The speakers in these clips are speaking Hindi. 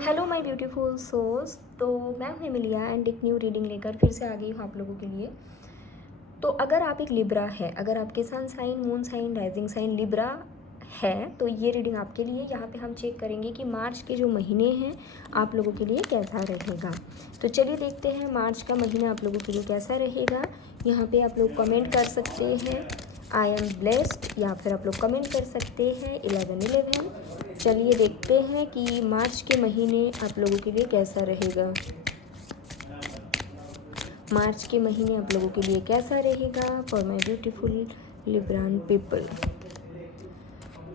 Hello my beautiful souls. तो मैं हूँ एमिलिया एंड एक न्यू रीडिंग लेकर फिर से आ गई हूँ आप लोगों के लिए। तो अगर आप एक लिब्रा है, अगर आपके sun sign, moon sign, rising sign Libra है तो ये रीडिंग आपके लिए। यहाँ पे हम चेक करेंगे कि मार्च के जो महीने हैं आप लोगों के लिए कैसा रहेगा। तो चलिए देखते हैं मार्च का महीना आप लोगों के लिए कैसा रहेगा। यहाँ पे आप लोग कमेंट कर सकते हैं आई एम ब्लेस्ड, या फिर आप लोग कमेंट कर सकते हैं 11/11। चलिए देखते हैं कि मार्च के महीने आप लोगों के लिए कैसा रहेगा। मार्च के महीने आप लोगों के लिए कैसा रहेगा for my beautiful Libran people.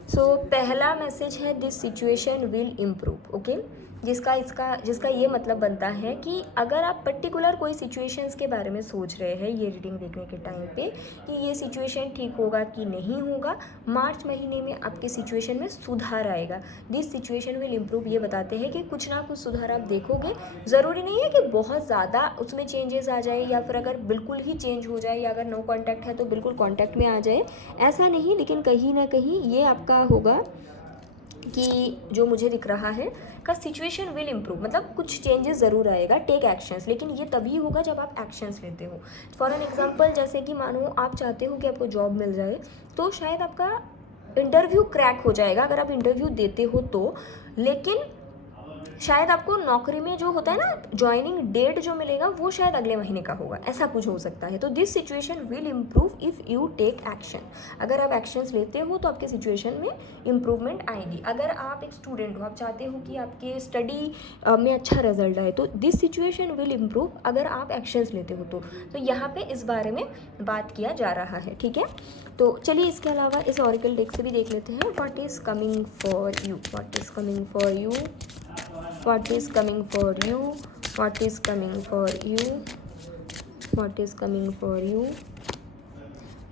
So पहला मैसेज है this situation will improve. Okay, जिसका ये मतलब बनता है कि अगर आप पर्टिकुलर कोई सिचुएशंस के बारे में सोच रहे हैं ये रीडिंग देखने के टाइम पे कि ये सिचुएशन ठीक होगा कि नहीं होगा, मार्च महीने में आपके सिचुएशन में सुधार आएगा। दिस सिचुएशन विल इम्प्रूव ये बताते हैं कि कुछ ना कुछ सुधार आप देखोगे। ज़रूरी नहीं है कि बहुत ज़्यादा उसमें चेंजेस आ जाए, या फिर अगर बिल्कुल ही चेंज हो जाए, या अगर नो कॉन्टैक्ट है तो बिल्कुल कॉन्टैक्ट में आ जाए, ऐसा नहीं। लेकिन कहीं ना कहीं ये आपका होगा कि जो मुझे दिख रहा है का सिचुएशन विल इम्प्रूव, मतलब कुछ चेंजेस ज़रूर आएगा। टेक एक्शंस, लेकिन ये तभी होगा जब आप एक्शंस लेते हो। फॉर एन एग्जांपल, जैसे कि मानो आप चाहते हो कि आपको जॉब मिल जाए, तो शायद आपका इंटरव्यू क्रैक हो जाएगा अगर आप इंटरव्यू देते हो तो। लेकिन शायद आपको नौकरी में जो होता है ना ज्वाइनिंग डेट जो मिलेगा वो शायद अगले महीने का होगा, ऐसा कुछ हो सकता है। तो this situation will improve if you take action. अगर आप एक्शंस लेते हो तो आपके सिचुएशन में इम्प्रूवमेंट आएगी। अगर आप एक स्टूडेंट हो, आप चाहते हो कि आपके स्टडी में अच्छा रिजल्ट आए, तो दिस सिचुएशन विल इम्प्रूव अगर आप एक्शंस लेते हो तो यहाँ पे इस बारे में बात किया जा रहा है। ठीक है, तो चलिए इसके अलावा इस ऑरिकल डेक से भी देख लेते हैं what is coming for you, what is coming for you, what is coming for you, what is coming for you, what is coming for you।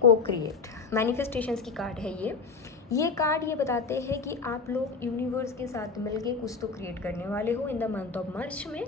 को क्रिएट मैनिफेस्टेशंस की कार्ड है ये कार्ड ये बताते हैं कि आप लोग यूनिवर्स के साथ मिलके कुछ तो क्रिएट करने वाले हो इन द मंथ ऑफ मार्च में।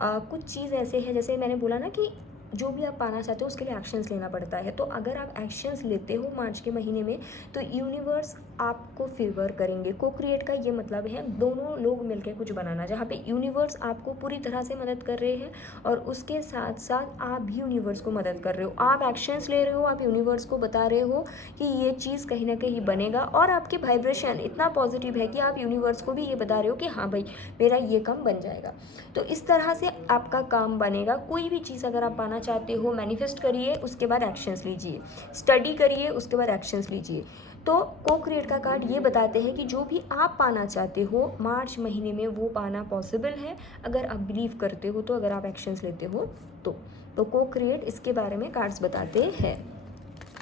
कुछ चीज़ ऐसे हैं, जैसे मैंने बोला ना कि जो भी आप पाना चाहते हो उसके लिए एक्शंस लेना पड़ता है। तो अगर आप एक्शंस लेते हो मार्च के महीने में तो यूनिवर्स आपको फेवर करेंगे। को क्रिएट का ये मतलब है दोनों लोग मिलकर कुछ बनाना, जहाँ पे यूनिवर्स आपको पूरी तरह से मदद कर रहे हैं और उसके साथ साथ आप भी यूनिवर्स को मदद कर रहे हो। आप एक्शंस ले रहे हो, आप यूनिवर्स को बता रहे हो कि ये चीज़ कहीं ना कहीं बनेगा, और आपके वाइब्रेशन इतना पॉजिटिव है कि आप यूनिवर्स को भी ये बता रहे हो कि हाँ भाई मेरा ये काम बन जाएगा। तो इस तरह से आपका काम बनेगा। कोई भी चीज़ अगर आप पाना चाहते हो, मैनिफेस्ट करिए, उसके बाद एक्शंस लीजिए, स्टडी करिए, उसके बाद एक्शंस लीजिए। तो को क्रिएट का कार्ड ये बताते हैं कि जो भी आप पाना चाहते हो मार्च महीने में वो पाना पॉसिबल है अगर आप बिलीव करते हो, तो अगर आप एक्शंस लेते हो तो को क्रिएट इसके बारे में कार्ड्स बताते हैं।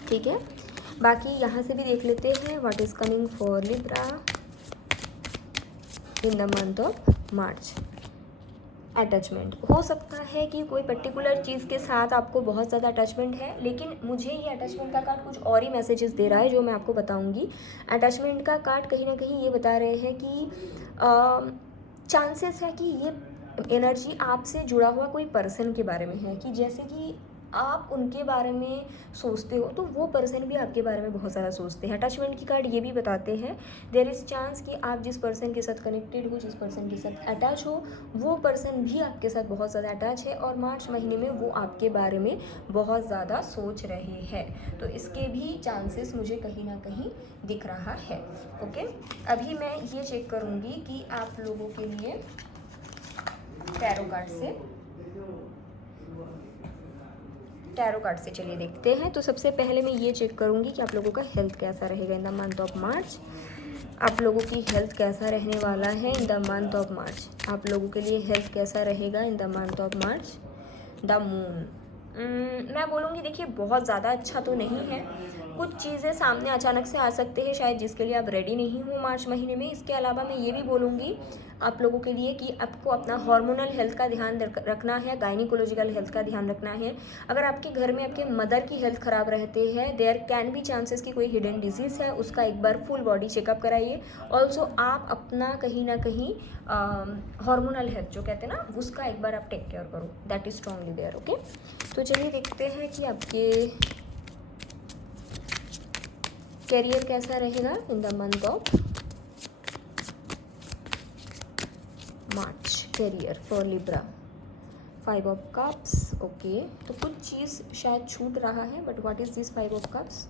ठीक है, बाकी यहाँ से भी देख लेते हैं what is coming for Libra in the month of March. Attachment हो सकता है कि कोई पर्टिकुलर चीज़ के साथ आपको बहुत ज़्यादा अटैचमेंट है, लेकिन मुझे ये अटैचमेंट का कार्ड कुछ और ही मैसेजेस दे रहा है जो मैं आपको बताऊंगी। अटैचमेंट का कार्ड कहीं ना कहीं ये बता रहे हैं कि चांसेस है कि ये एनर्जी आपसे जुड़ा हुआ कोई पर्सन के बारे में है, कि जैसे कि आप उनके बारे में सोचते हो तो वो पर्सन भी आपके बारे में बहुत ज़्यादा सोचते हैं। अटैचमेंट की कार्ड ये भी बताते हैं देयर इज़ चांस कि आप जिस पर्सन के साथ कनेक्टेड हो, जिस पर्सन के साथ अटैच हो, वो पर्सन भी आपके साथ बहुत ज़्यादा अटैच है और मार्च महीने में वो आपके बारे में बहुत ज़्यादा सोच रहे हैं। तो इसके भी चांसेस मुझे कहीं ना कहीं दिख रहा है। ओके, अभी मैं ये चेक करूँगी कि आप लोगों के लिए टैरो कार्ड से चलिए देखते हैं। तो सबसे पहले मैं ये चेक करूँगी कि आप लोगों का हेल्थ कैसा रहेगा इन द मंथ ऑफ मार्च। आप लोगों की हेल्थ कैसा रहने वाला है इन द मंथ ऑफ मार्च। आप लोगों के लिए हेल्थ कैसा रहेगा in the month of March. The moon, मैं बोलूँगी देखिए बहुत ज़्यादा अच्छा तो नहीं है। कुछ चीज़ें सामने अचानक से आ सकते हैं शायद जिसके लिए आप रेडी नहीं हो मार्च महीने में। इसके अलावा मैं ये भी बोलूँगी आप लोगों के लिए कि आपको अपना हार्मोनल हेल्थ का ध्यान रखना है, गायनिकोलॉजिकल हेल्थ का ध्यान रखना है। अगर आपके घर में आपके मदर की हेल्थ ख़राब रहते हैं, देयर कैन बी चांसेस कि कोई हिडन डिजीज़ है, उसका एक बार फुल बॉडी चेकअप कराइए। ऑल्सो आप अपना कहीं ना कहीं हार्मोनल हेल्थ जो कहते हैं ना उसका एक बार आप टेक केयर करो, that is strongly there. Okay, तो चलिए देखते हैं कि आपके करियर कैसा रहेगा in the month of March career for Libra, 5 of cups. Okay, तो कुछ चीज़ शायद छूट रहा है, but what is this 5 of cups?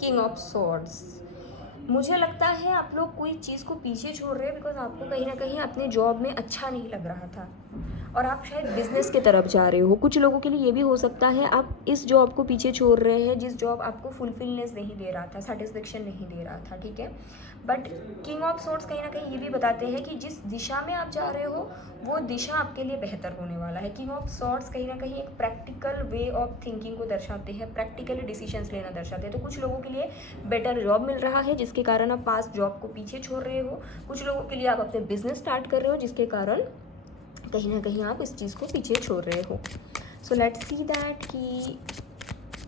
King of swords. मुझे लगता है आप लोग कोई चीज़ को पीछे छोड़ रहे हैं बिकॉज आपको कहीं ना कहीं अपने जॉब में अच्छा नहीं लग रहा था और आप शायद बिजनेस की तरफ जा रहे हो। कुछ लोगों के लिए ये भी हो सकता है आप इस जॉब को पीछे छोड़ रहे हैं जिस जॉब आपको फुलफिलनेस नहीं दे रहा था, सेटिस्फेक्शन नहीं दे रहा था, ठीक है। बट किंग ऑफ सोर्ड्स कहीं ना कहीं ये भी बताते हैं कि जिस दिशा में आप जा रहे हो वो दिशा आपके लिए बेहतर होने वाला है। किंग ऑफ सॉर्ड्स कहीं ना कहीं एक प्रैक्टिकल वे ऑफ थिंकिंग को दर्शाते हैं, प्रैक्टिकली डिसीजंस लेना दर्शाते हैं। तो कुछ लोगों के लिए बेटर जॉब मिल रहा है जिसके कारण आप पास्ट जॉब को पीछे छोड़ रहे हो। कुछ लोगों के लिए आप अपने बिजनेस स्टार्ट कर रहे हो जिसके कारण कहीं ना कहीं आप इस चीज़ को पीछे छोड़ रहे हो। सो लेट्स सी दैट कि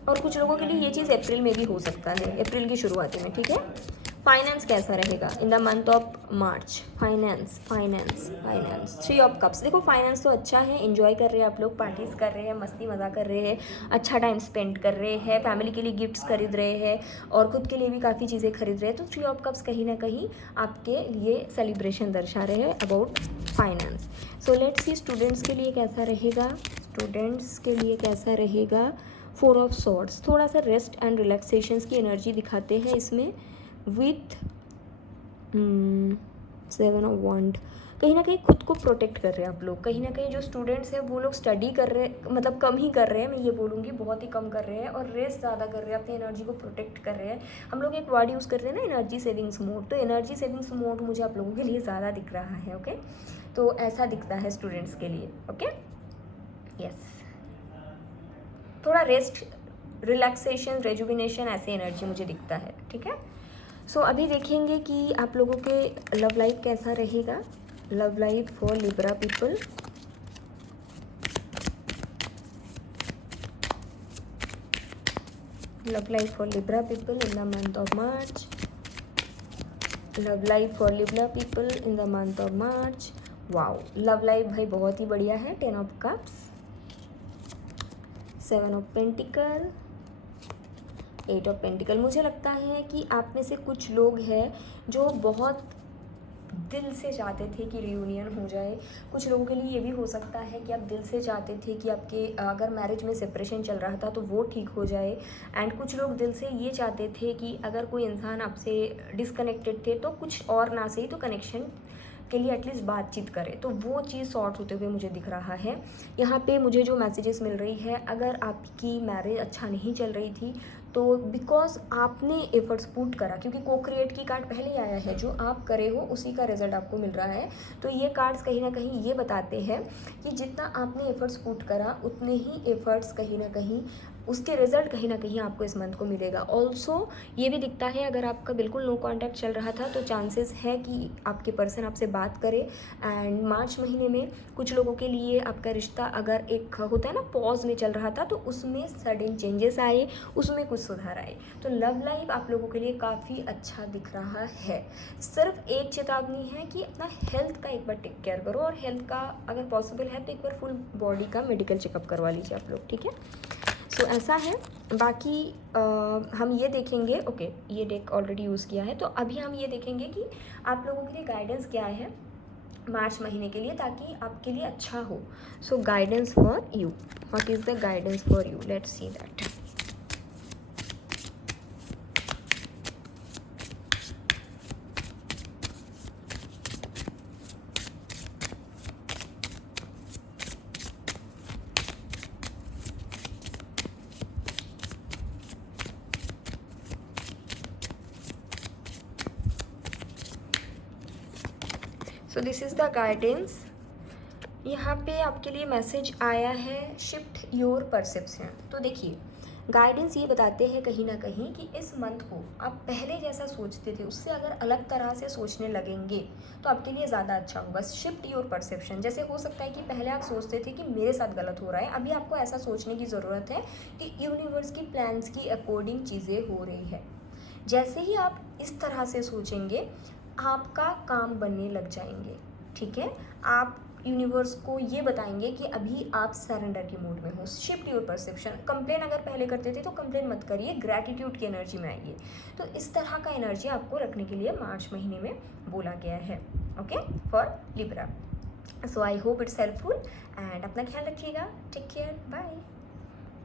और कुछ लोगों के लिए ये चीज़ अप्रैल में भी हो सकता है, अप्रैल की शुरुआती में, ठीक है। फाइनेंस कैसा रहेगा in the month of March? Finance finance finance 3 of cups. देखो फाइनेंस तो अच्छा है, एंजॉय कर रहे हैं आप लोग, पार्टीज कर रहे हैं, मस्ती मज़ा कर रहे हैं, अच्छा टाइम स्पेंड कर रहे हैं, फैमिली के लिए गिफ्ट्स खरीद रहे हैं और खुद के लिए भी काफ़ी चीज़ें खरीद रहे हैं। तो 3 ऑफ कप्स कहीं ना कहीं आपके लिए सेलिब्रेशन दर्शा रहे हैं about finance. So let's see students के लिए कैसा रहेगा, स्टूडेंट्स के लिए कैसा रहेगा। 4 ऑफ सॉर्ड्स, थोड़ा सा रेस्ट एंड रिलैक्सेशंस की एनर्जी दिखाते हैं इसमें विथ 7 ऑफ वंड। कहीं ना कहीं खुद को प्रोटेक्ट कर रहे हैं आप लोग। कहीं ना कहीं जो स्टूडेंट्स हैं वो लोग स्टडी कर रहे हैं, मतलब कम ही कर रहे हैं, मैं ये बोलूँगी बहुत ही कम कर रहे हैं और रेस्ट ज़्यादा कर रहे हैं, अपनी एनर्जी को प्रोटेक्ट कर रहे हैं। हम लोग एक वर्ड यूज़ करते हैं ना एनर्जी सेविंग्स मोड, तो एनर्जी सेविंग्स मोड मुझे आप लोगों के लिए ज़्यादा दिख रहा है। ओके, तो ऐसा दिखता है स्टूडेंट्स के लिए। ओके, यस, थोड़ा रेस्ट, रिलैक्सेशन, रेजुविनेशन, ऐसे एनर्जी मुझे दिखता है, ठीक है। सो अभी देखेंगे कि आप लोगों के लव लाइफ कैसा रहेगा। Love life for Libra people, love life for Libra people in the month of March. Love life for Libra people in the month of March. Wow, love life भाई बहुत ही बढ़िया है। 10 of cups, 7 of pentacle, 8 of pentacle. मुझे लगता है कि आप में से कुछ लोग हैं जो बहुत दिल से चाहते थे कि रियूनियन हो जाए। कुछ लोगों के लिए ये भी हो सकता है कि आप दिल से चाहते थे कि आपके अगर मैरिज में सेपरेशन चल रहा था तो वो ठीक हो जाए। एंड कुछ लोग दिल से ये चाहते थे कि अगर कोई इंसान आपसे डिस्कनेक्टेड थे तो कुछ और ना सही तो कनेक्शन के लिए एटलीस्ट बातचीत करें, तो वो चीज़ सॉर्ट होते हुए मुझे दिख रहा है। यहाँ पे मुझे जो मैसेजेस मिल रही है, अगर आपकी मैरिज अच्छा नहीं चल रही थी तो बिकॉज आपने एफर्ट्स पुट करा, क्योंकि को क्रिएट की कार्ड पहले ही आया है, जो आप करे हो उसी का रिजल्ट आपको मिल रहा है। तो ये कार्ड्स कहीं ना कहीं ये बताते हैं कि जितना आपने एफर्ट्स पुट करा उतने ही एफर्ट्स कहीं ना कहीं उसके रिजल्ट कहीं ना कहीं आपको इस मंथ को मिलेगा। ऑल्सो ये भी दिखता है अगर आपका बिल्कुल नो कॉन्टैक्ट चल रहा था तो चांसेस है कि आपके पर्सन आपसे बात करे। एंड मार्च महीने में कुछ लोगों के लिए आपका रिश्ता अगर एक होता है ना पॉज में चल रहा था तो उसमें सडन चेंजेस आए, उसमें कुछ सुधार आए। तो लव लाइफ आप लोगों के लिए काफ़ी अच्छा दिख रहा है। सिर्फ एक चेतावनी है कि अपना हेल्थ का एक बार टेक केयर करो और हेल्थ का अगर पॉसिबल है तो एक बार फुल बॉडी का मेडिकल चेकअप करवा लीजिए आप लोग, ठीक है। सो ऐसा है। बाकी हम ये देखेंगे, ओके ये डेक ऑलरेडी यूज़ किया है, तो अभी हम ये देखेंगे कि आप लोगों के लिए गाइडेंस क्या है मार्च महीने के लिए ताकि आपके लिए अच्छा हो। So guidance for you, what is the guidance for you, let's see that. So this is the guidance. यहाँ पे आपके लिए मैसेज आया है शिफ्ट योर परसेप्शन। तो देखिए गाइडेंस ये बताते हैं कहीं ना कहीं कि इस मंथ को आप पहले जैसा सोचते थे उससे अगर अलग तरह से सोचने लगेंगे तो आपके लिए ज़्यादा अच्छा होगा। शिफ्ट योर परसेप्शन, जैसे हो सकता है कि पहले आप सोचते थे कि मेरे साथ गलत हो रहा है, अभी आपको ऐसा सोचने की ज़रूरत है कि यूनिवर्स की प्लान्स की अकॉर्डिंग चीज़ें हो रही है। जैसे ही आप इस तरह से सोचेंगे आपका काम बनने लग जाएंगे, ठीक है। आप यूनिवर्स को ये बताएंगे कि अभी आप सरेंडर के मूड में हो। Shift your perception. कंप्लेन अगर पहले करते थे तो कंप्लेन मत करिए, ग्रैटिट्यूड की एनर्जी में आइए। तो इस तरह का एनर्जी आपको रखने के लिए मार्च महीने में बोला गया है, okay, for Libra. So I hope it's helpful and अपना ख्याल रखिएगा, टेक केयर, बाय।